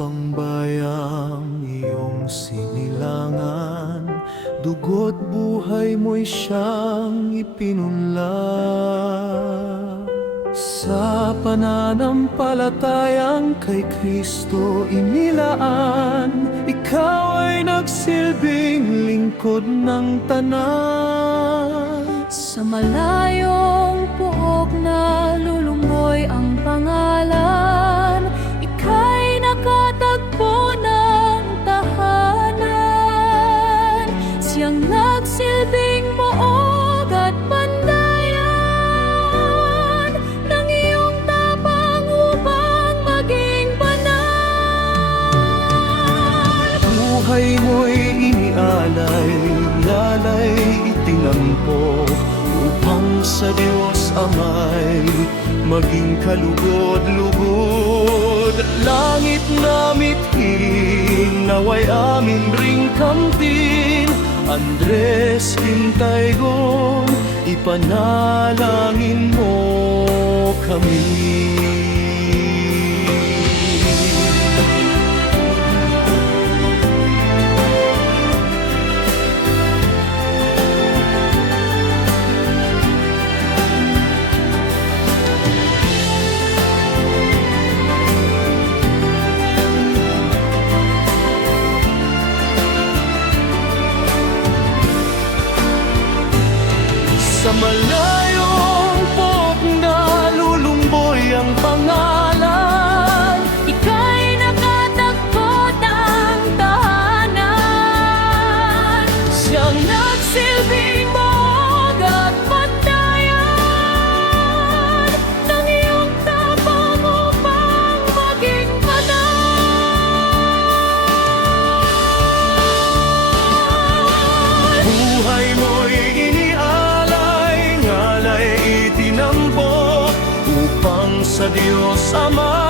upang bayang iyong sinilangan, dugo't buhay mo'y siyang ipinunla. Sa pananampalatayang kay Kristo inilaan, ikaw ay nagsilbing lingkod ng tanan. Sa malayong puok na lulumboy ang pangalan, ika'y nakatagpo ng tahanan. Siyang nagsilbing moog at pandayan ng iyong tapang upang maging banal. Buhay mo'y inialay, lalay itinampok, upang sa Diyos Ama'y maging kalugod-lugod. Langit na mithin, naway amin ring kamtin. Andres Hintaygon, ipanalangin mo kami. Sa malayong pok na lulumboy ang pangalan, ika'y nakatagpo ng tahanan. siyang Nagsilbing moog at pandayan ng iyong tapang upang maging banal. buhay mo'y inialay, ngalay itinampok, upang sa Diyos Ama